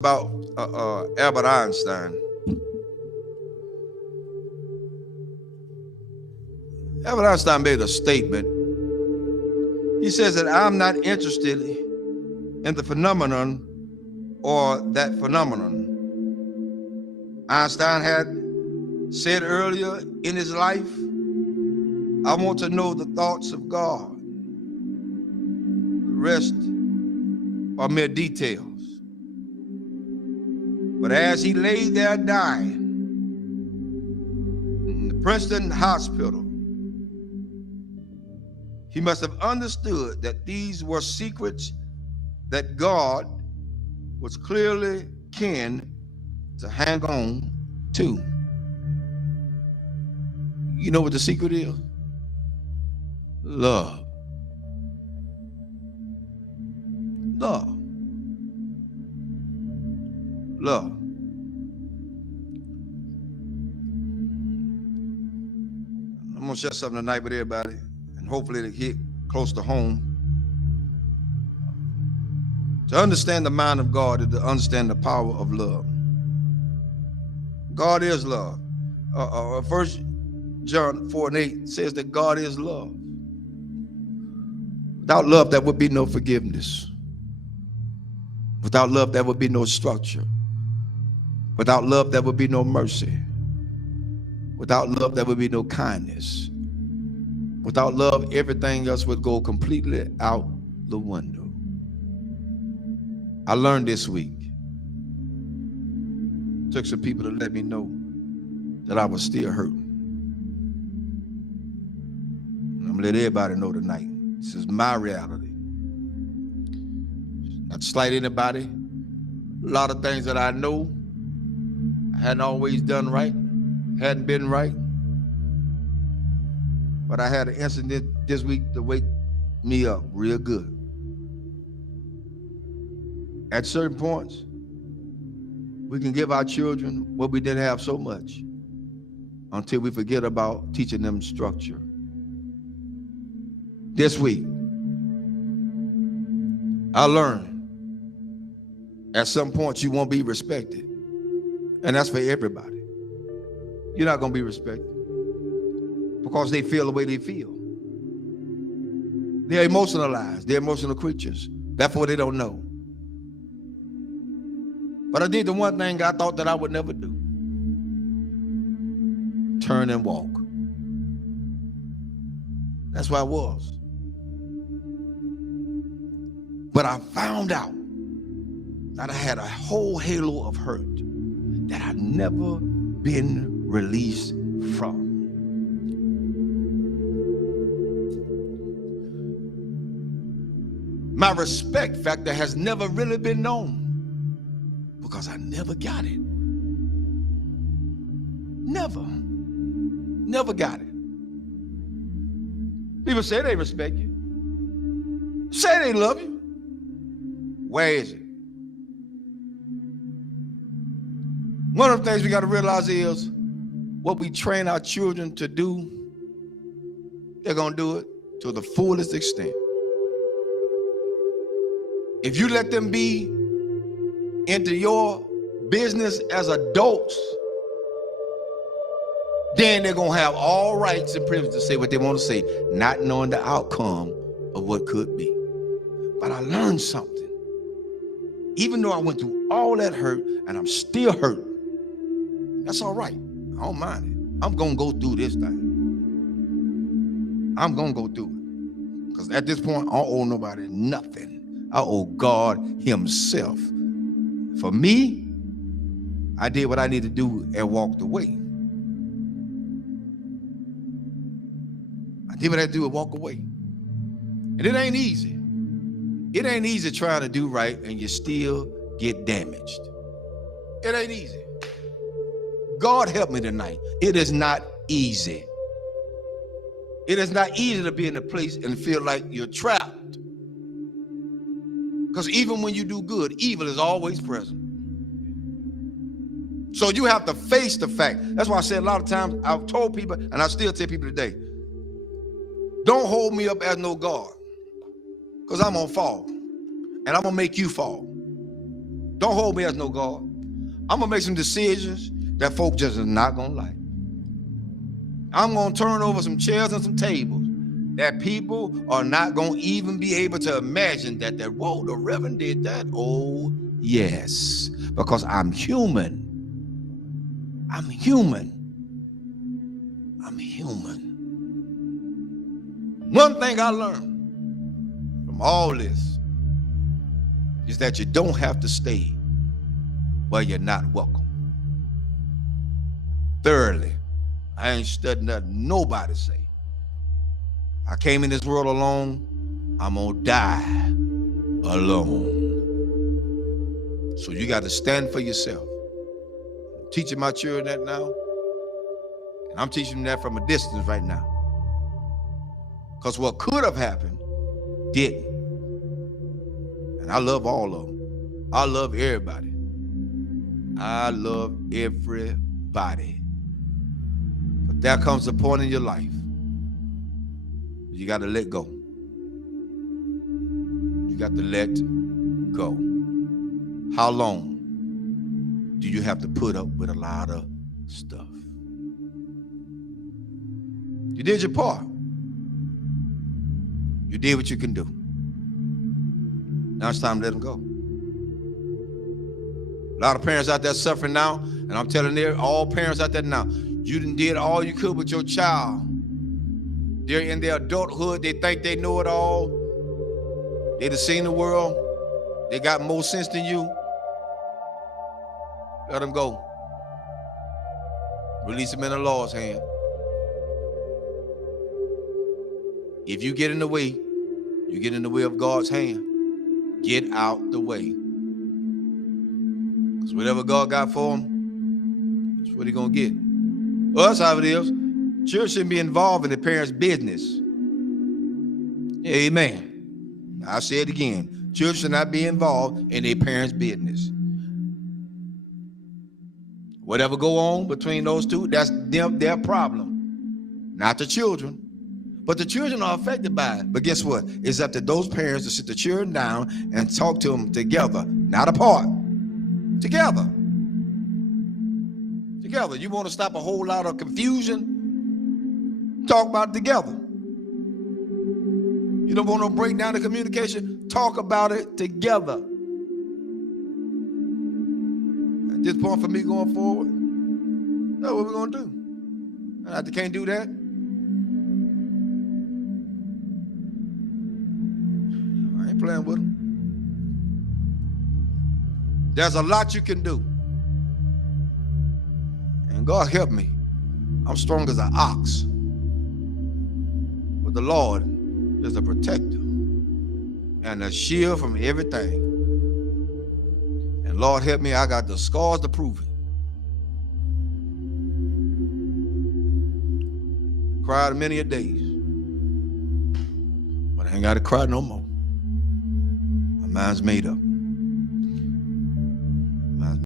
about Albert Einstein. Albert Einstein made a statement. He says that I'm not interested in the phenomenon or that phenomenon. Einstein had said earlier in his life, I want to know the thoughts of God. The rest are mere details. But as he lay there dying in the Princeton hospital, he must have understood that these were secrets that God was clearly keen to hang on to. You know what the secret is? Love. Love. Love. I'm going to share something tonight with everybody, and hopefully it'll hit close to home. To understand the mind of God is to understand the power of love. God is love. 1 John 4:8 says that God is love. Without love, there would be no forgiveness. Without love, there would be no structure. Without love, there would be no mercy. Without love, there would be no kindness. Without love, everything else would go completely out the window. I learned this week. Took some people to let me know that I was still hurting. And I'm gonna let everybody know tonight. This is my reality. Not to slight anybody. A lot of things that I know I hadn't always done right, hadn't been right. But I had an incident this week to wake me up real good. At certain points, we can give our children what we didn't have so much until we forget about teaching them structure. This week, I learned at some point you won't be respected. And that's for everybody. You're not going to be respected because they feel the way they feel. They're emotionalized. They're emotional creatures. Therefore, they don't know. But I did the one thing I thought that I would never do. Turn and walk. That's where I was. But I found out that I had a whole halo of hurt that I'd never been released from. My respect factor has never really been known because I never got it. Never got it. People say they respect you. Say they love you. Where is it? One of the things we got to realize is what we train our children to do, they're going to do it to the fullest extent. If you let them be into your business as adults, then they're going to have all rights and privileges to say what they want to say, not knowing the outcome of what could be. But I learned something. Even though I went through all that hurt and I'm still hurt, that's all right. I don't mind it. I'm going to go through this thing. I'm going to go through it. Because at this point, I don't owe nobody nothing. I owe God himself. For me, I did what I needed to do and walked away. I did what I had to do and walk away. And it ain't easy. It ain't easy trying to do right and you still get damaged. It ain't easy. God help me tonight. It is not easy. It is not easy to be in a place and feel like you're trapped. Because even when you do good, evil is always present. So you have to face the fact. That's why I said a lot of times, I've told people, and I still tell people today, don't hold me up as no God. Because I'm going to fall. And I'm going to make you fall. Don't hold me as no God. I'm going to make some decisions that folk just is not going to like. I'm going to turn over some chairs and some tables that people are not going to even be able to imagine that, whoa, the Reverend did that. Oh, yes, because I'm human. I'm human. I'm human. One thing I learned from all this is that you don't have to stay where you're not welcome. Thirdly, I ain't studying nothing nobody say. I came in this world alone. I'm gonna die alone. So you got to stand for yourself. I'm teaching my children that now, and I'm teaching them that from a distance right now. Because what could have happened didn't. And I love all of them. I love everybody. I love everybody. But there comes a point in your life you got to let go. You got to let go. How long do you have to put up with a lot of stuff? You did your part. You did what you can do. Now it's time to let them go. A lot of parents out there suffering now, and I'm telling all parents out there now, you done did all you could with your child. They're in their adulthood. They think they know it all. They done seen the world. They got more sense than you. Let them go. Release them in the Lord's hand. If you get in the way, you get in the way of God's hand. Get out the way. Because whatever God got for them, that's what he's going to get. Well, that's how it is. Children shouldn't be involved in the parents' business. Amen. I'll say it again. Children should not be involved in their parents' business. Whatever go on between those two, that's their problem. Not the children. But the children are affected by it. But guess what? It's up to those parents to sit the children down and talk to them together, not apart. Together. Together. You want to stop a whole lot of confusion? Talk about it together. You don't want to break down the communication? Talk about it together. At this point for me going forward, that's what we're going to do. And if they can't do that, I ain't playing with them. There's a lot you can do. And God help me. I'm strong as an ox. But the Lord is a protector and a shield from everything. And Lord help me, I got the scars to prove it. Cried many a days. But I ain't got to cry no more. My mind's made up.